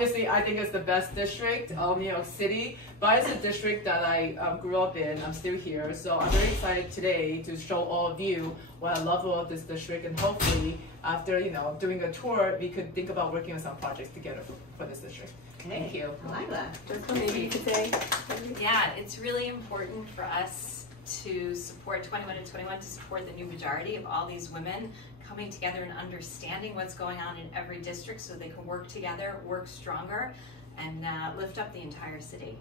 obviously, I think it's the best district of New York City, but it's a district that I grew up in. I'm still here, so I'm very excited today to show all of you what I love about this district, and hopefully, after doing a tour, we could think about working on some projects together for this district. Thank you. Lila, maybe you could say. Yeah, it's really important for us to support 21 and 21, to support the new majority of all these women coming together and understanding what's going on in every district so they can work together, work stronger, and lift up the entire city.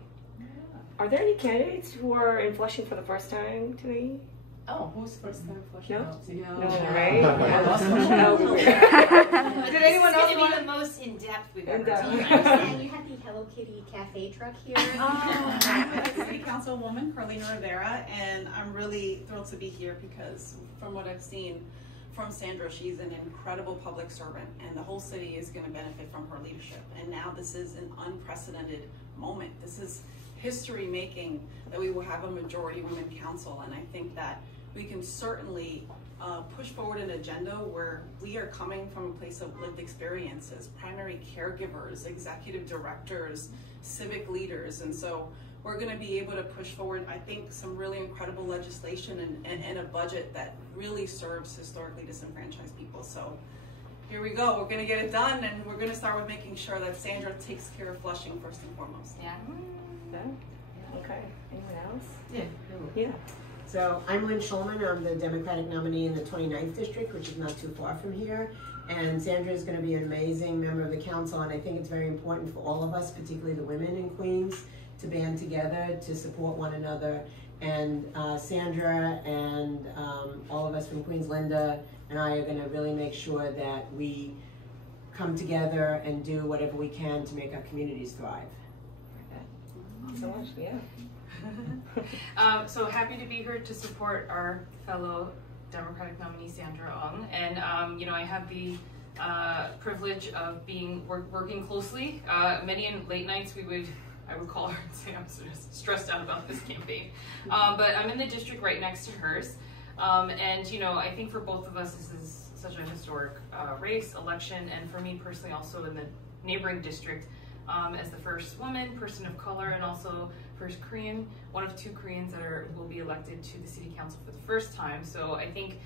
Are there any candidates who are in Flushing for the first time today? Oh, who's first time Flushing? No, right? Did anyone else want the most in-depth we've ever done? And you have the Hello Kitty cafe truck here. I'm City Councilwoman Carlina Rivera, and I'm really thrilled to be here because from what I've seen from Sandra, she's an incredible public servant, and the whole city is going to benefit from her leadership. And now this is an unprecedented moment. This is history making that we will have a majority women council, and I think that we can certainly push forward an agenda where we are coming from a place of lived experiences, primary caregivers, executive directors, civic leaders, and so we're going to be able to push forward, I think, some really incredible legislation and a budget that really serves historically disenfranchised people. So here we go. We're going to get it done, and we're going to start with making sure that Sandra takes care of Flushing first and foremost. Yeah. Okay. Anyone else? Yeah. So I'm Lynn Schulman. I'm the Democratic nominee in the 29th district, which is not too far from here. And Sandra is going to be an amazing member of the council, and I think it's very important for all of us, particularly the women in Queens, to band together to support one another. And Sandra and all of us from Queens, Linda and I are going to really make sure that we come together and do whatever we can to make our communities thrive. So much, yeah. So happy to be here to support our fellow Democratic nominee Sandra Ong, and I have the privilege of working closely. Many late nights I would call her and say I'm sort of stressed out about this campaign, but I'm in the district right next to hers, and I think for both of us this is such a historic race, election, and for me personally also in the neighboring district. As the first woman, person of color, and also first Korean, one of two Koreans that will be elected to the city council for the first time. So I think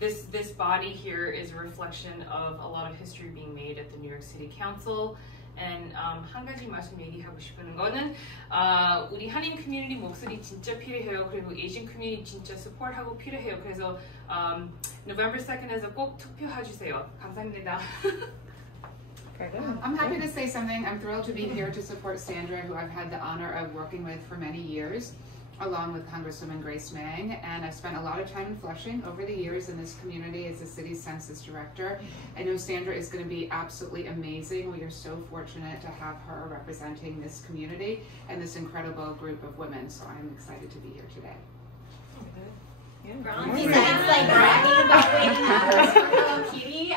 this body here is a reflection of a lot of history being made at the New York City Council. And 한 가지 말씀 얘기하고 싶은 거는 우리 한인 커뮤니티 목소리 진짜 필요해요. 그리고 에이전 커뮤니티 진짜 서포트하고 필요해요. 그래서 November 2nd에서 꼭 투표해주세요. 감사합니다. I'm happy to say something. I'm thrilled to be here to support Sandra, who I've had the honor of working with for many years, along with Congresswoman Grace Meng. And I've spent a lot of time in Flushing over the years in this community as the city's census director. I know Sandra is going to be absolutely amazing. We are so fortunate to have her representing this community and this incredible group of women. So I'm excited to be here today. Bronx is like bragging about waiting hours for Hello Kitty.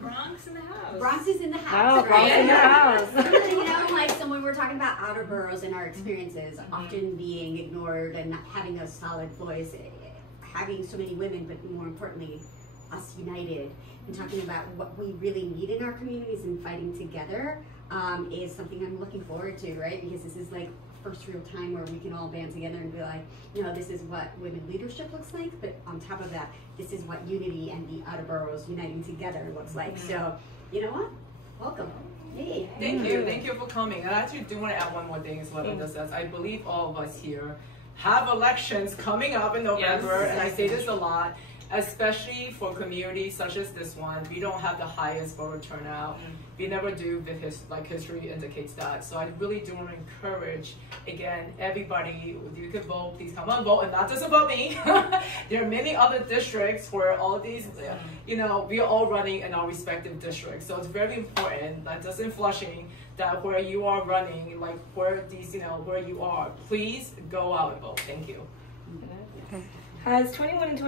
Bronx in the house. Bronx is in the house. Oh, Bronx in the house. Like so when we're talking about outer boroughs and our experiences often being ignored and not having a solid voice, having so many women, but more importantly, us united and talking about what we really need in our communities and fighting together is something I'm looking forward to, right? Because this is like first real time where we can all band together and be like, this is what women leadership looks like, but on top of that, this is what unity and the outer boroughs uniting together looks like. So, you know what? Welcome. Hey. Thank you for coming. And I actually do want to add one more thing as well. Linda says, I believe all of us here have elections coming up in November, and I say this a lot, especially for communities such as this one. We don't have the highest voter turnout. We never do, like history indicates that. So I really do want to encourage, again, everybody, if you can vote, please come and vote, and not just about me. There are many other districts where all these, we are all running in our respective districts. So it's very important, not just in Flushing, that where you are running, like where you are, please go out and vote. Thank you. Has 21 and 20